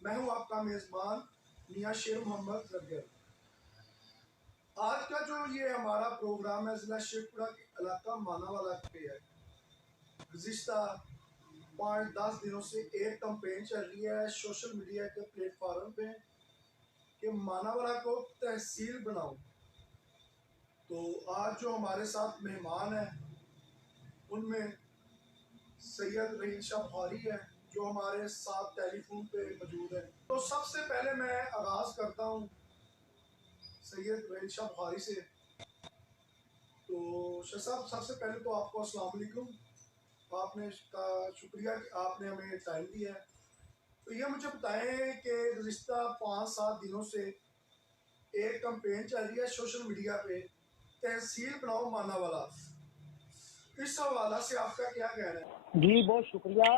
میں ہوں آپ کا میزبان میاں شیر محمد زرگر۔ آج کا جو یہ ہمارا پروگرام ہے ضلع شیخ پورہ کے علاقہ ماناوالا پہ ہے۔ گزشتہ 5-10 دنوں سے ایک کمپین چل رہی ہے سوشل میڈیا کے پلیٹ فارم پہ کہ ماناوالا کو تحصیل بناؤ۔ تو آج جو ہمارے ساتھ مہمان ہیں ان میں سید رحیل شاہ بخاری ہے جو ہمارے ساتھ ٹیلی فون پہ موجود ہے۔ تو سب سے پہلے میں آغاز کرتا ہوں سید رحیل شاہ بخاری سے۔ تو شاہ صاحب، سب سے پہلے تو آپ کو السلام علیکم۔ آپ نے کا شکریہ کہ آپ نے ہمیں ٹائم دیا ہے۔ تو یہ مجھے بتائیں کہ گزشتہ 5-7 دنوں سے ایک کمپین چل رہی ہے سوشل میڈیا پہ، تحصیل بناؤ ماناوالا، اس حوالہ سے آپ کا کیا کہنا ہے؟ جی بہت شکریہ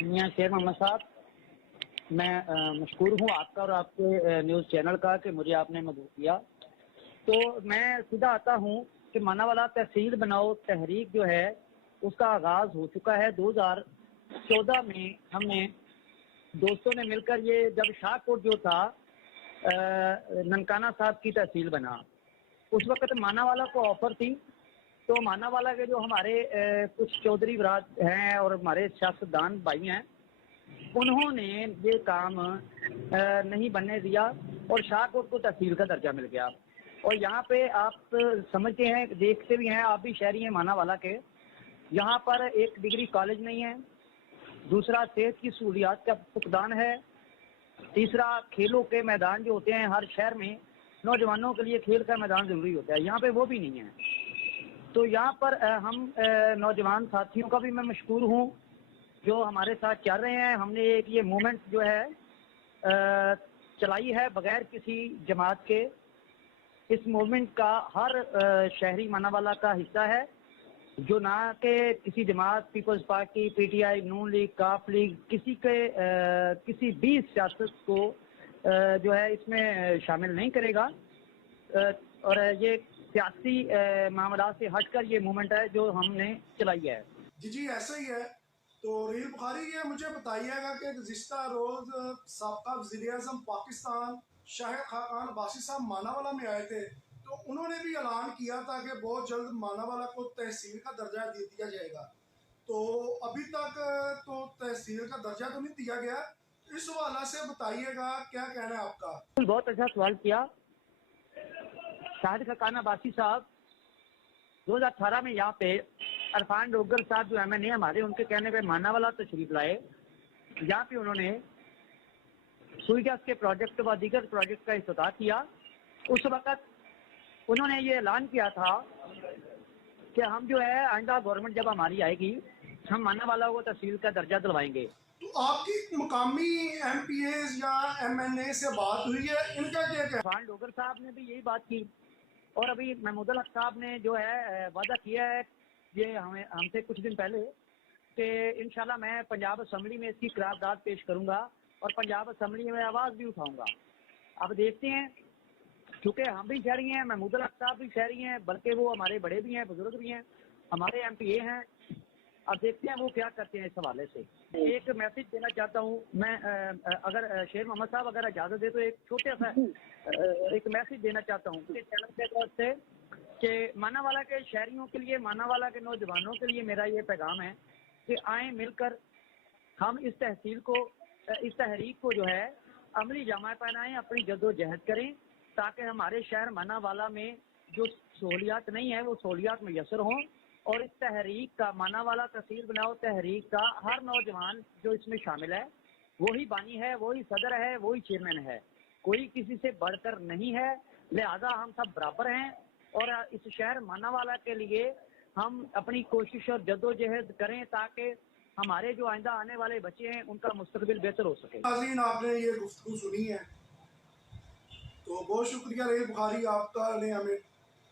میاں شیر محمد صاحب، میں مشکور ہوں آپ کا اور آپ کے نیوز چینل کا کہ مجھے آپ نے مدعو کیا۔ تو میں سیدھا آتا ہوں کہ ماناوالا تحصیل بناؤ تحریک جو ہے اس کا آغاز ہو چکا ہے 2014 میں۔ ہم نے دوستوں نے مل کر یہ جب شاہ کوٹ جو تھا ننکانہ صاحب کی تحصیل بنا، اس وقت ماناوالا کو آفر تھی۔ تو ماناوالا کے جو ہمارے کچھ چودھری برات ہیں اور ہمارے سیاستدان بھائی ہیں، انہوں نے یہ کام نہیں بننے دیا اور شاہ کوٹ کو تحصیل کا درجہ مل گیا۔ اور یہاں پہ آپ سمجھتے ہیں، دیکھتے بھی ہیں، آپ بھی شہری ہیں ماناوالا کے، یہاں پر ایک ڈگری کالج نہیں ہے، دوسرا صحت کی سہولیات کا فقدان ہے، تیسرا کھیلوں کے میدان جو ہوتے ہیں ہر شہر میں نوجوانوں کے لیے کھیل کا میدان ضروری ہوتا ہے، یہاں پہ وہ بھی نہیں ہے۔ تو یہاں پر ہم نوجوان ساتھیوں کا بھی میں مشکور ہوں جو ہمارے ساتھ چل رہے ہیں۔ ہم نے ایک یہ موومنٹ جو ہے چلائی ہے بغیر کسی جماعت کے۔ اس موومنٹ کا ہر شہری ماناوالا کا حصہ ہے، جو نہ کہ کسی جماعت، peoples party, P T I, نون لیگ، کاف لیگ، کسی بھی سیاست کو جو ہے اس میں شامل نہیں کرے گا۔ اور یہ سیاسی معاملات سے ہٹ کر یہ موومنٹ ہے جو ہم نے چلائی ہے۔ جی ایسا ہی ہے۔ تو رحیل بخاری، یہ مجھے بتائیے گا کہ گزشتہ روز سابقہ وزیر اعظم پاکستان شاہد خاقان عباسی صاحب ماناوالا میں آئے تھے، تو انہوں نے بھی اعلان کیا تھا کہ بہت جلد ماناوالا کو تحصیل کا درجہ دے دیا جائے گا۔ تو ابھی تک تو تحصیل کا درجہ تو نہیں دیا گیا، اس حوالہ سے بتائیے گا کیا کہنا ہے آپ کا؟ بہت اچھا سوال کیا۔ شاہد خاقان عباسی صاحب 2018 میں یہاں پہ عرفان ڈوگر صاحب جو ایم این اے ہمارے، ان کے کہنے پہ ماناوالا تشریف لائے۔ یہاں پہ انہوں نے سوئی گیس کے پروجیکٹ و دیگر پروجیکٹ کا افتتاح کیا۔ اس وقت انہوں نے یہ اعلان کیا تھا کہ ہم جو ہے آئندہ گورنمنٹ جب ہماری آئے گی، ہم ماناوالا کو تحصیل کا درجہ دلوائیں گے۔ تو آپ کی مقامی ایم پی ایز یا ایم این اے سے بات ہوئی ہے، ان کا کیا کہنا؟ عرفان ڈوگر صاحب نے بھی یہی بات کی، اور ابھی محمود الحق صاحب نے جو ہے وعدہ کیا ہے یہ ہم سے کچھ دن پہلے کہ انشاءاللہ میں پنجاب اسمبلی میں اس کی قرارداد پیش کروں گا اور پنجاب اسمبلی میں آواز بھی اٹھاؤں گا۔ اب دیکھتے ہیں، کیونکہ ہم بھی شہری ہیں، محمود الحق صاحب بھی شہری ہیں، بلکہ وہ ہمارے بڑے بھی ہیں، بزرگ بھی ہیں، ہمارے ایم پی اے ہیں۔ اب دیکھتے ہیں وہ کیا کرتے ہیں اس حوالے سے۔ ایک میسج دینا چاہتا ہوں میں، اگر شیر محمد صاحب اگر اجازت دے تو ایک چھوٹا سا ایک میسج دینا چاہتا ہوں کہ چینل کے طرف سے کہ ماناوالا کے شہریوں کے لیے، ماناوالا کے نوجوانوں کے لیے میرا یہ پیغام ہے کہ آئیں مل کر ہم اس تحریک کو جو ہے عملی جامہ پہنائیں، اپنی جد و جہد کریں تاکہ ہمارے شہر ماناوالا میں جو سہولیات نہیں ہیں وہ سہولیات میسر ہوں۔ اور اس تحریک کا، ماناوالا تحصیل بناؤ تحریک کا، ہر نوجوان جو اس میں شامل ہے وہی بانی ہے، وہی صدر ہے، وہی چیئرمین ہے، کوئی کسی سے بڑھ کر نہیں ہے، لہذا ہم سب برابر ہیں۔ اور اس شہر ماناوالا کے لیے ہم اپنی کوشش اور جد و جہد کریں تاکہ ہمارے جو آئندہ آنے والے بچے ہیں ان کا مستقبل بہتر ہو سکے۔ ناظرین، آپ نے یہ گفتگو سنی ہے، تو بہت شکریہ رحیل بخاری، آپ کا نے ہمیں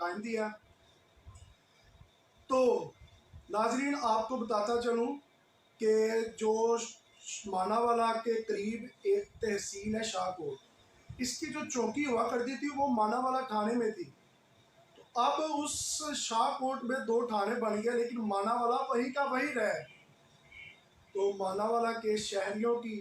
ٹائم دیا۔ تو ناظرین، آپ کو بتاتا چلوں کہ جو ماناوالا کے قریب ایک تحصیل ہے شاہ کوٹ، اس کی جو چوکی ہوا کرتی تھی وہ ماناوالا تھانے میں تھی۔ تو اب اس شاہ کوٹ میں 2 تھانے بن گئے، لیکن ماناوالا وہی کا وہی رہے۔ تو ماناوالا کے شہریوں کی